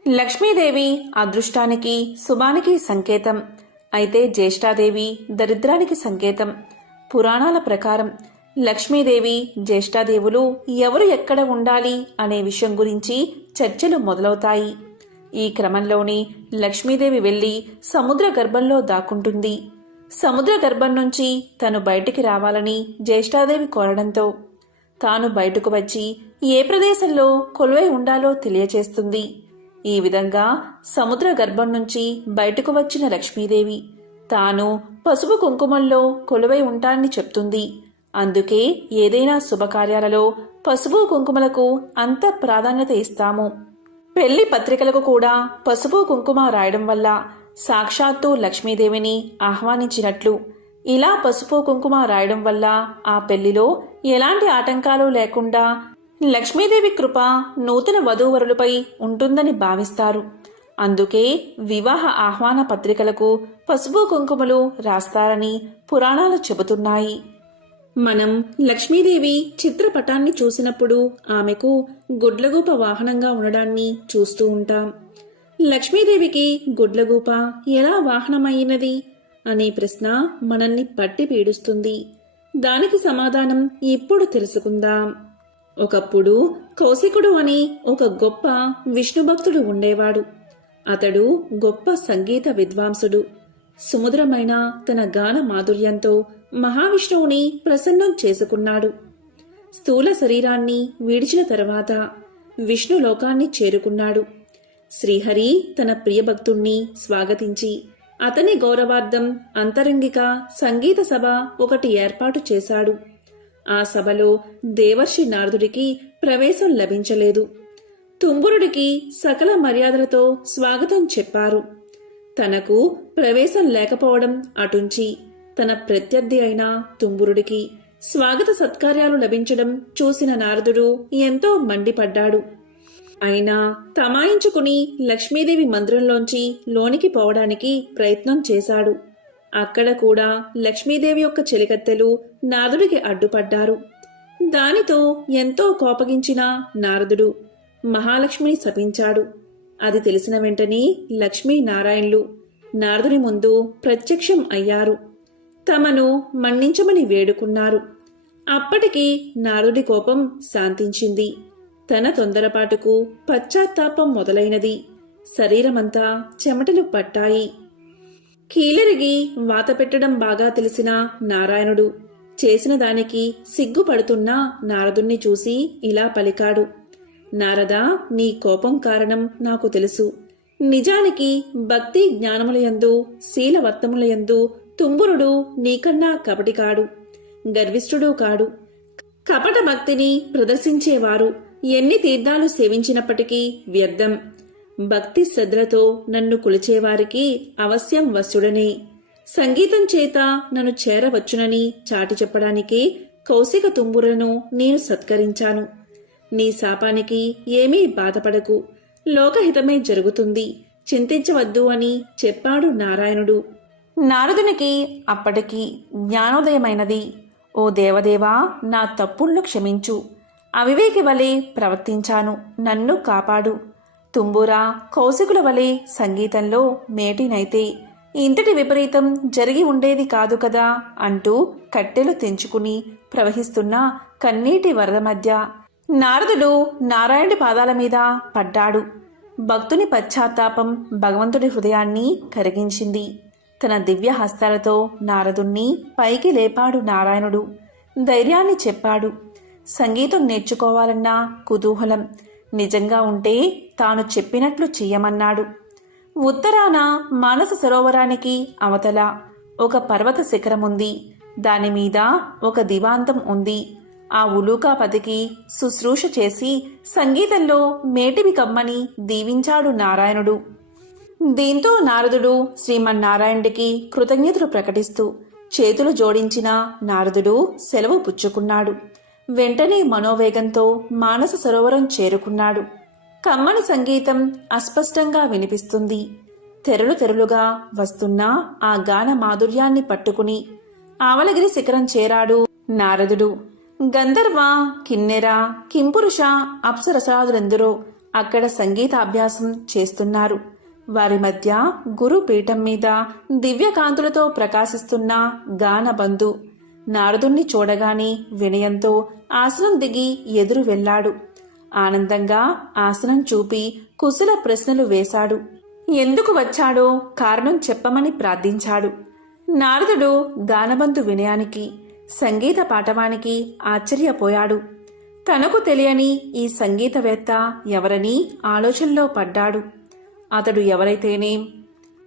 లక్ష్మీదేవి అదృష్టానికి శుభానికి సంకేతం, అయితే జ్యేష్ఠాదేవి దరిద్రానికి సంకేతం. పురాణాల ప్రకారం లక్ష్మీదేవి జ్యేష్ఠాదేవులు ఎవరు ఎక్కడ ఉండాలి అనే విషయం గురించి చర్చలు మొదలవుతాయి. ఈ క్రమంలోనే లక్ష్మీదేవి వెళ్లి సముద్ర గర్భంలో దాక్కుంటుంది. సముద్ర గర్భం నుంచి తను బయటికి రావాలని జ్యేష్ఠాదేవి కోరడంతో తాను బయటకు వచ్చి ఏ ప్రదేశంలో కొలువై ఉండాలో తెలియచేస్తుంది. ఈ విధంగా సముద్ర గర్భం నుంచి బయటకు వచ్చిన లక్ష్మీదేవి తాను పసుపు కుంకుమల్లో కొలువై ఉంటానని చెప్తుంది. అందుకే ఏదైనా శుభకార్యాలలో పసుపు కుంకుమలకు అంత ప్రాధాన్యత ఇస్తాము. పెళ్లి పత్రికలకు కూడా పసుపు కుంకుమ రాయడం వల్ల సాక్షాత్తు లక్ష్మీదేవిని ఆహ్వానించినట్లు. ఇలా పసుపు కుంకుమ రాయడం వల్ల ఆ పెళ్లిలో ఎలాంటి ఆటంకాలు లేకుండా లక్ష్మీదేవి కృప నూతన వధూవరులపై ఉంటుందని భావిస్తారు. అందుకే వివాహ ఆహ్వాన పత్రికలకు పసుపు కుంకుమలు రాస్తారని పురాణాలు చెబుతున్నాయి. మనం లక్ష్మీదేవి చిత్రపటాన్ని చూసినప్పుడు ఆమెకు గుడ్లగూప వాహనంగా ఉండడాన్ని చూస్తూ ఉంటాం. లక్ష్మీదేవికి గుడ్లగూప ఎలా వాహనమైనది అనే ప్రశ్న మనల్ని పట్టి పీడుస్తుంది. దానికి సమాధానం ఇప్పుడు తెలుసుకుందాం. ఒకప్పుడు కౌశికుడు అని ఒక గొప్ప విష్ణుభక్తుడు ఉండేవాడు. అతడు గొప్ప సంగీత విద్వాంసుడు. సుమధురమైన తన గాన మాధుర్యంతో మహావిష్ణువుని ప్రసన్నం చేసుకున్నాడు. స్థూల శరీరాన్ని విడిచిన తర్వాత విష్ణు లోకాన్ని చేరుకున్నాడు. శ్రీహరి తన ప్రియభక్తుణ్ణి స్వాగతించి అతని గౌరవార్థం అంతరంగిక సంగీత సభ ఒకటి ఏర్పాటు చేశాడు. ఆ సభలో దేవర్షి నారదుడికి ప్రవేశం లభించలేదు. తుంబురుడికి సకల మర్యాదలతో స్వాగతం చెప్పారు. తనకు ప్రవేశం లేకపోవడం అటుంచి తన ప్రత్యర్థి అయిన తుంబురుడికి స్వాగత సత్కార్యాలు లభించడం చూసిన నారదుడు ఎంతో మండిపడ్డాడు. అయినా తమాయించుకుని లక్ష్మీదేవి మందిరంలోంచి లోనికి పోవడానికి ప్రయత్నం చేశాడు. అక్కడ కూడా లక్ష్మీదేవి యొక్క చెలికత్తెలు నారదుడికి అడ్డుపడ్డారు. దానితో ఎంతో కోపగించిన నారదుడు మహాలక్ష్మిని శపించాడు. అది తెలిసిన వెంటనే లక్ష్మీనారాయణులు నారదుని ముందు ప్రత్యక్షం అయ్యారు. తమను మన్నించమని వేడుకున్నారు. అప్పటికి నారదుడి కోపం శాంతించింది. తన తొందరపాటుకు పశ్చాత్తాపం మొదలైనది. శరీరమంతా చెమటలు పట్టాయి. కీలరిగి వాత పెట్టడం బాగా తెలిసిన నారాయణుడు చేసిన దానికి సిగ్గుపడుతున్న నారదుణ్ణి చూసి ఇలా పలికాడు. నారదా, నీ కోపం కారణం నాకు తెలుసు. నిజానికి భక్తి జ్ఞానములయందు శీలవర్తములయందు తుంబురుడు నీకన్నా కపటి కాడు, గర్విష్ఠుడు కాడు. కపట భక్తిని ప్రదర్శించేవారు ఎన్ని తీర్థాలు సేవించినప్పటికీ వ్యర్థం. భక్తి శ్రద్ధలతో నన్ను కొలిచేవారికి అవశ్యం వశుడనే. సంగీతం చేత నన్ను చేరవచ్చునని చాటి చెప్పడానికే కౌశిక తుంబురులను నేను సత్కరించాను. నీ శాపానికి ఏమీ బాధపడకు, లోకహితమే జరుగుతుంది, చింతించవద్దు అని చెప్పాడు నారాయణుడు. నారదునికి అప్పటికి జ్ఞానోదయమైనది. ఓ దేవదేవా, నా తప్పులను క్షమించు. అవివేకి వలె ప్రవర్తించాను, నన్ను కాపాడు. తుంబురా, కౌశికుల వలె సంగీతంలో మేటినైతే ఇంతటి విపరీతం జరిగి ఉండేది కాదు కదా అంటూ కట్టెలు తెంచుకుని ప్రవహిస్తున్న కన్నీటి వరద మధ్య నారదుడు నారాయణుడి పాదాల మీద పడ్డాడు. భక్తుని పశ్చాత్తాపం భగవంతుడి హృదయాన్ని కరిగించింది. తన దివ్య హస్తాలతో నారదుణ్ణి పైకి లేపాడు నారాయణుడు. ధైర్యాన్ని చెప్పాడు. సంగీతం నేర్చుకోవాలన్న కుతూహలం నిజంగా ఉంటే తాను చెప్పినట్లు చెయ్యమన్నాడు. ఉత్తరాన మానస సరోవరానికి అవతల ఒక పర్వత శిఖరముంది. దానిమీద ఒక దివాంతం ఉంది. ఆ ఉలూకాపతికి శుశ్రూష చేసి సంగీతంలో మేటివి కమ్మని దీవించాడు నారాయణుడు. దీంతో నారదుడు శ్రీమన్నారాయణుడికి కృతజ్ఞతలు ప్రకటిస్తూ చేతులు జోడించిన నారదుడు సెలవు పుచ్చుకున్నాడు. వెంటనే మనోవేగంతో మానస సరోవరం చేరుకున్నాడు. కమ్మని సంగీతం అస్పష్టంగా వినిపిస్తుంది. తెరలు తెరలుగా వస్తున్న ఆ గాన మాధుర్యాన్ని పట్టుకుని ఆవలగిరి శిఖరం చేరాడు నారదుడు. గంధర్వ, కిన్నెర, కింపురుష, అప్సరసాదులెందరో అక్కడ సంగీతాభ్యాసం చేస్తున్నారు. వారి మధ్య గురు పీఠం మీద దివ్యకాంతులతో ప్రకాశిస్తున్న గానబంధు నారదుణ్ణి చూడగానే వినయంతో ఆసనం దిగి ఎదురు వెళ్లాడు. ఆనందంగా ఆసనం చూపి కుశల ప్రశ్నలు వేశాడు. ఎందుకు వచ్చాడో కారణం చెప్పమని ప్రార్థించాడు. నారదుడు గానబంధు వినయానికి, సంగీత పాఠవానికి ఆశ్చర్యపోయాడు. తనకు తెలియని ఈ సంగీతవేత్త ఎవరని ఆలోచనలో పడ్డాడు. అతడు ఎవరైతేనేం,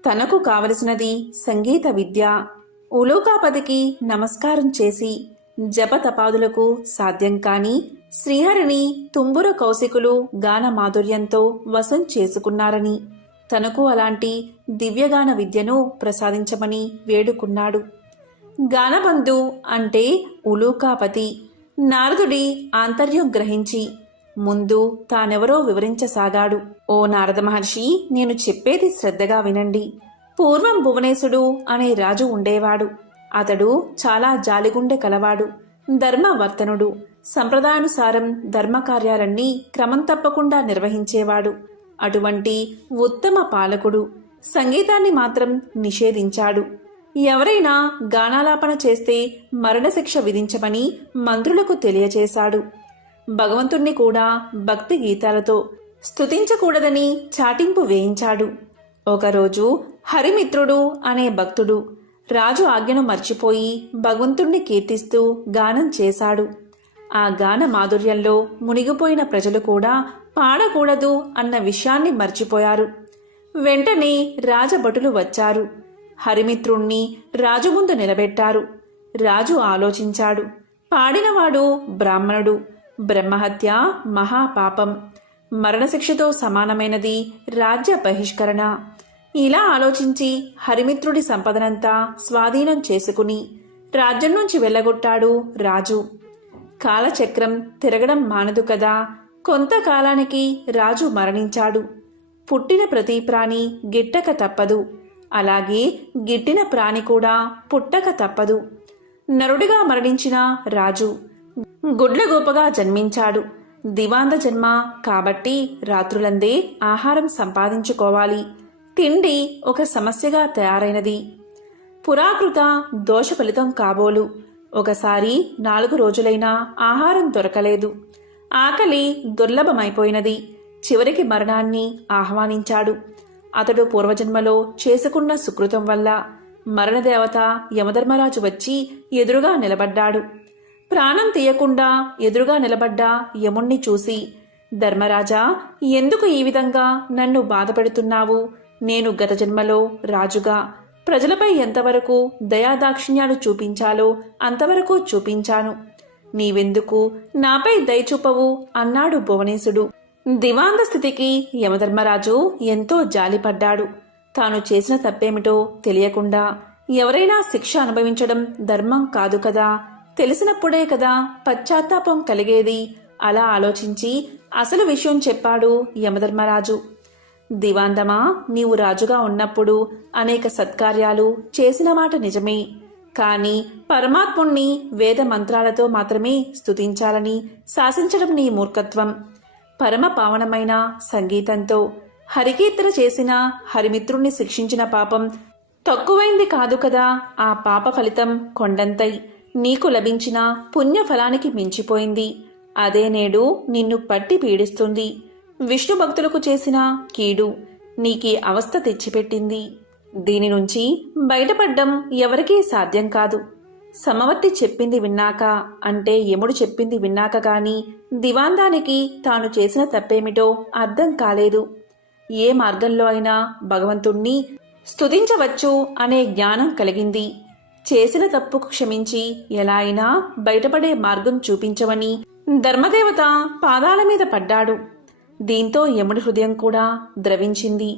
తనకు కావలసినది సంగీత విద్య. ఉలూకాపతికి నమస్కారం చేసి జపతపాదులకు సాధ్యం కాని శ్రీహరిని తుంబుర కౌశికులు గాన మాధుర్యంతో వశం చేసుకున్నారని, తనకు అలాంటి దివ్యగాన విద్యను ప్రసాదించమని వేడుకున్నాడు. గానబంధు అంటే ఉలూకాపతి. నారదుడి ఆంతర్యం గ్రహించి ముందు తానెవరో వివరించసాగాడు. ఓ నారద మహర్షి, నేను చెప్పేది శ్రద్ధగా వినండి. పూర్వం భువనేశుడు అనే రాజు ఉండేవాడు. అతడు చాలా జాలిగుండె కలవాడు, ధర్మవర్తనుడు. సంప్రదాయానుసారం ధర్మకార్యాలన్నీ క్రమం తప్పకుండా నిర్వహించేవాడు. అటువంటి ఉత్తమ పాలకుడు సంగీతాన్ని మాత్రం నిషేధించాడు. ఎవరైనా గానాలాపన చేస్తే మరణశిక్ష విధించమని మంత్రులకు తెలియచేశాడు. భగవంతుణ్ణి కూడా భక్తి గీతాలతో స్తుతించకూడదని చాటింపు వేయించాడు. ఒకరోజు హరిమిత్రుడు అనే భక్తుడు రాజు ఆజ్ఞను మర్చిపోయి భగవంతుణ్ణి కీర్తిస్తూ గానం చేశాడు. ఆ గాన మాధుర్యంలో మునిగిపోయిన ప్రజలు కూడా పాడకూడదు అన్న విషయాన్ని మర్చిపోయారు. వెంటనే రాజభటులు వచ్చారు. హరిమిత్రుణ్ణి రాజు ముందు నిలబెట్టారు. రాజు ఆలోచించాడు. పాడినవాడు బ్రాహ్మణుడు. బ్రహ్మహత్య మహాపాపం, మరణశిక్షతో సమానమైనది రాజ్య బహిష్కరణ. ఇలా ఆలోచించి హరిమిత్రుడి సంపదనంతా స్వాధీనం చేసుకుని రాజ్యం నుంచి వెళ్ళగొట్టాడు రాజు. కాలచక్రం తిరగడం మానదు కదా. కొంతకాలానికి రాజు మరణించాడు. పుట్టిన ప్రతి ప్రాణి గిట్టక తప్పదు. అలాగే గిట్టిన ప్రాణి కూడా పుట్టక తప్పదు. నరుడిగా మరణించిన రాజు గుడ్లగోపగా జన్మించాడు. దివాంద జన్మ కాబట్టి రాత్రులందే ఆహారం సంపాదించుకోవాలి. తిండి ఒక సమస్యగా తయారైనది. పురాకృత దోష ఫలితం కాబోలు. ఒకసారి 4 రోజులైనా ఆహారం దొరకలేదు. ఆకలి దుర్లభమైపోయినది. చివరికి మరణాన్ని ఆహ్వానించాడు. అతడు పూర్వజన్మలో చేసుకున్న సుకృతం వల్ల మరణదేవత యమధర్మరాజు వచ్చి ఎదురుగా నిలబడ్డాడు. ప్రాణం తీయకుండా ఎదురుగా నిలబడ్డ యముణ్ణి చూసి, ధర్మరాజా, ఎందుకు ఈ విధంగా నన్ను బాధపెడుతున్నావు? నేను గత జన్మలో రాజుగా ప్రజలపై ఎంతవరకు దయాదాక్షిణ్యాలు చూపించాలో అంతవరకు చూపించాను. నీవెందుకు నాపై దయచూపవు అన్నాడు భువనేశుడు. దివాంద స్థితికి యమధర్మరాజు ఎంతో జాలిపడ్డాడు. తాను చేసిన తప్పేమిటో తెలియకుండా ఎవరైనా శిక్ష అనుభవించడం ధర్మం కాదు కదా. తెలిసినప్పుడే కదా పశ్చాత్తాపం కలిగేది. అలా ఆలోచించి అసలు విషయం చెప్పాడు యమధర్మరాజు. దివాందమా, నీవు రాజుగా ఉన్నప్పుడు అనేక సత్కార్యాలు చేసిన మాట నిజమే. కాని పరమాత్ముణ్ణి వేద మంత్రాలతో మాత్రమే స్తుతించాలని శాసించడం నీ మూర్ఖత్వం. పరమ పావనమైన సంగీతంతో హరికీర్తన చేసిన హరిమిత్రుణ్ణి శిక్షించిన పాపం తక్కువైంది కాదు కదా. ఆ పాప ఫలితం కొండంతై నీకు లభించిన పుణ్యఫలానికి మించిపోయింది. అదే నేడు నిన్ను పట్టి పీడిస్తుంది. విష్ణు భక్తులకు చేసిన కీడు నీకీ అవస్థ తెచ్చిపెట్టింది. దీని నుంచి బయటపడ్డం ఎవరికీ సాధ్యం కాదు. సమవర్తి చెప్పింది విన్నాక, అంటే యముడు చెప్పింది విన్నాక గాని దివాందానికి తాను చేసిన తప్పేమిటో అర్థం కాలేదు. ఏ మార్గంలో అయినా భగవంతుణ్ణి స్తుతించవచ్చు అనే జ్ఞానం కలిగింది. చేసిన తప్పుకు క్షమించి ఎలా అయినా బయటపడే మార్గం చూపించమని ధర్మదేవత పాదాల మీద పడ్డాడు. దీంతో యముడి హృదయం కూడా ద్రవించింది.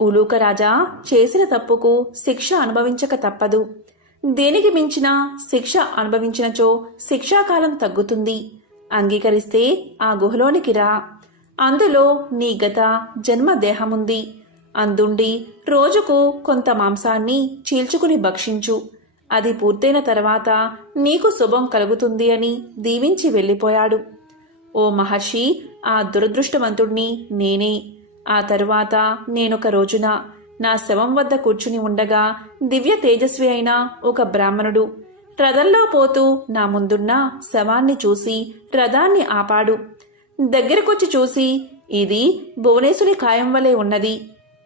ఉలూకరాజా, చేసిన తప్పుకు శిక్ష అనుభవించక తప్పదు. దేనికి మించిన శిక్ష అనుభవించినచో శిక్షాకాలం తగ్గుతుంది. అంగీకరిస్తే ఆ గుహలోనికి రా. అందులో నీ గత జన్మ దేహముంది. అందుండి రోజుకు కొంత మాంసాన్ని చీల్చుకుని భక్షించు. అది పూర్తయిన తర్వాత నీకు శుభం కలుగుతుంది అని దీవించి వెళ్ళిపోయాడు. ఓ మహర్షి, ఆ దురదృష్టవంతుణ్ణి నేనే. ఆ తరువాత నేనొక రోజున నా శవం వద్ద కూర్చుని ఉండగా దివ్య తేజస్వి అయిన ఒక బ్రాహ్మణుడు రథంలో పోతూ నా ముందున్న శవాన్ని చూసి రథాన్ని ఆపాడు. దగ్గరకొచ్చి చూసి, ఇది భువనేశ్వరి కాయం వలె ఉన్నది.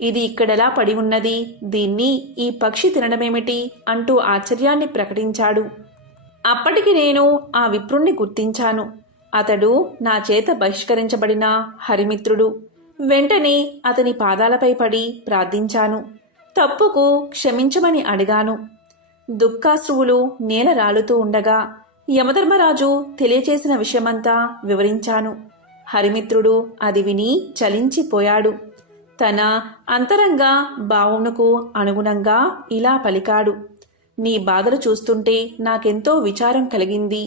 ఇది ఇక్కడెలా పడి ఉన్నది? దీన్ని ఈ పక్షి తినడమేమిటి అంటూ ఆశ్చర్యాన్ని ప్రకటించాడు. అప్పటికి నేను ఆ విప్రుణ్ణి గుర్తించాను. అతడు నా చేత బహిష్కరించబడిన హరిమిత్రుడు. వెంటనే అతని పాదాలపై పడి ప్రార్థించాను. తప్పుకు క్షమించమని అడిగాను. దుఃఖాశ్రువులు నేల రాలుతూ ఉండగా యమధర్మరాజు తెలియచేసిన విషయమంతా వివరించాను. హరిమిత్రుడు అది విని చలించిపోయాడు. తన అంతరంగ భావమునకు అనుగుణంగా ఇలా పలికాడు. నీ బాధలు చూస్తుంటే నాకెంతో విచారం కలిగింది.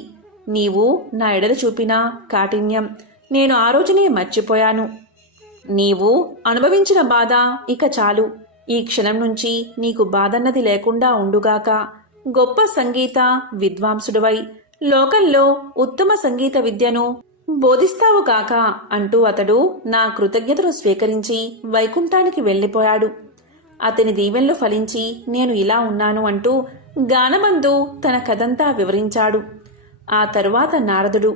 నీవు నా ఎడల చూపిన కాఠిన్యం నేను ఆ రోజునే మర్చిపోయాను. నీవు అనుభవించిన బాధ ఇక చాలు. ఈ క్షణం నుంచి నీకు బాధన్నది లేకుండా ఉండుగాక. గొప్ప సంగీత విద్వాంసుడివై లోకంలో ఉత్తమ సంగీత విద్యను బోధిస్తావు కాక అంటూ అతడు నా కృతజ్ఞతను స్వీకరించి వైకుంఠానికి వెళ్ళిపోయాడు. అతని దీవెనలు ఫలించి నేను ఇలా ఉన్నాను అంటూ గానబంధు తన కథంతా వివరించాడు. ఆ తరువాత నారదుడు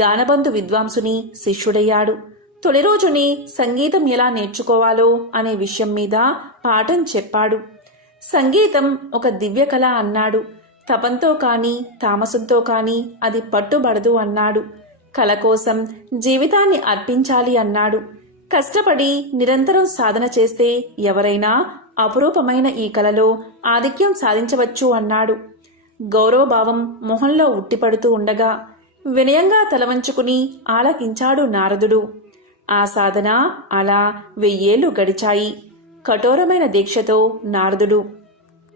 గానబంధు విద్వాంసుని శిష్యుడయ్యాడు. తొలి రోజుని సంగీతం ఎలా నేర్చుకోవాలో అనే విషయం మీద పాఠం చెప్పాడు. సంగీతం ఒక దివ్య కళ అన్నాడు. తపంతో కాని తామసంతో కాని అది పట్టుబడదు అన్నాడు. కళ కోసం జీవితాన్ని అర్పించాలి అన్నాడు. కష్టపడి నిరంతరం సాధన చేస్తే ఎవరైనా అపురూపమైన ఈ కళలో ఆధిక్యం సాధించవచ్చు అన్నాడు. గౌరవభావం మొహంలో ఉట్టిపడుతూ ఉండగా వినయంగా తలవంచుకుని ఆలకించాడు నారదుడు. ఆ సాధన అలా 1000 ఏళ్లు గడిచాయి. కఠోరమైన దీక్షతో నారదుడు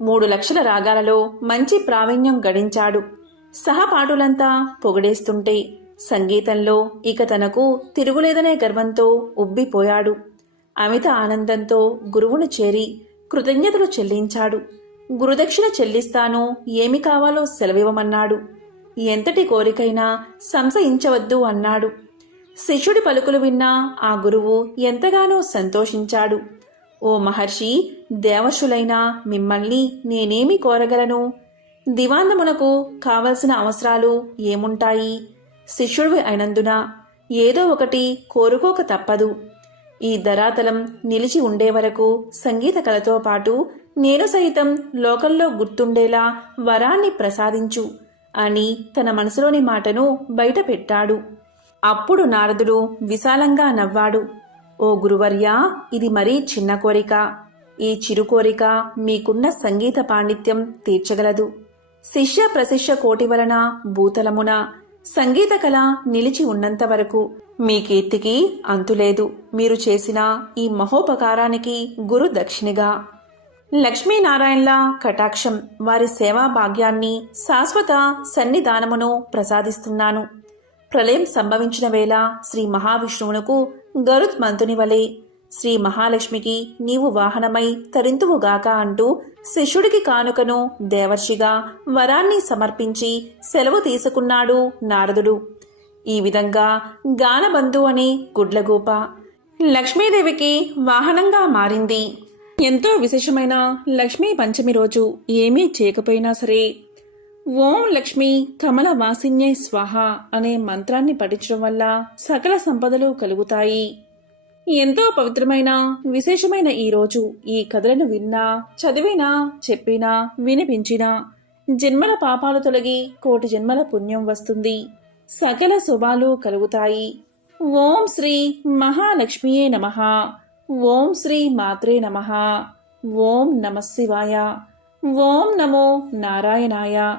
3 లక్షల రాగాలలో మంచి ప్రావీణ్యం గడించాడు. సహపాఠులంతా పొగిడేస్తుంటే సంగీతంలో ఇక తనకు తిరుగులేదనే గర్వంతో ఉబ్బిపోయాడు. అమిత ఆనందంతో గురువును చేరి కృతజ్ఞతలు చెల్లించాడు. గురుదక్షిణ చెల్లిస్తాను, ఏమి కావాలో సెలవివ్వమన్నాడు. ఎంతటి కోరికైనా సంశయించవద్దు అన్నాడు. శిష్యుడి పలుకులు విన్న ఆ గురువు ఎంతగానో సంతోషించాడు. ఓ మహర్షి, దేవర్షులైన మిమ్మల్ని నేనేమి కోరగలను? దివాందమునకు కావలసిన అవసరాలు ఏముంటాయి? శిష్యుడివి అయినందున ఏదో ఒకటి కోరుకోక తప్పదు. ఈ ధరాతలం నిలిచి ఉండే వరకు సంగీత కళతో పాటు నేను సైతం లోకంలో గుర్తుండేలా వరాన్ని ప్రసాదించు అని తన మనసులోని మాటను బయట పెట్టాడు. అప్పుడు నారదుడు విశాలంగా నవ్వాడు. ఓ గురువర్యా, ఇది మరీ చిన్న కోరిక. ఈ చిరు కోరిక మీకున్న సంగీత పాండిత్యం తీర్చగలదు. శిష్య ప్రశిష్య కోటి వలన భూతలమున సంగీత కళ నిలిచి ఉన్నంత వరకు మీ కీర్తికి అంతులేదు. మీరు చేసిన ఈ మహోపకారానికి గురు దక్షిణగా లక్ష్మీనారాయణల కటాక్షం, వారి సేవా భాగ్యాన్ని, శాశ్వత సన్నిధానమును ప్రసాదిస్తున్నాను. ప్రళయం సంభవించిన వేళ శ్రీ మహావిష్ణువునకు గరుత్ మంతుని వలె శ్రీ మహాలక్ష్మికి నీవు వాహనమై తరింతువుగాక అంటూ శిష్యుడికి కానుకను దేవర్షిగా వరాన్ని సమర్పించి సెలవు తీసుకున్నాడు నారదుడు. ఈ విధంగా గానబంధు అనే గుడ్లగూప లక్ష్మీదేవికి వాహనంగా మారింది. ఎంతో విశేషమైన లక్ష్మీ పంచమి రోజు ఏమీ చేయకపోయినా సరే ఓం లక్ష్మీ కమల వాసిన్యై స్వాహ అనే మంత్రాన్ని పఠించడం వల్ల సకల సంపదలు కలుగుతాయి. ఎంతో పవిత్రమైన విశేషమైన ఈ రోజు ఈ కథలను విన్నా, చదివినా, చెప్పినా, వినిపించినా జన్మల పాపాలు తొలగి కోటి జన్మల పుణ్యం వస్తుంది. సకల శుభాలు కలుగుతాయి. ఓం శ్రీ మహాలక్ష్మియే నమః. ఓం శ్రీ మాత్రే నమః. ఓం నమః శివాయ. ఓం నమో నారాయణాయ.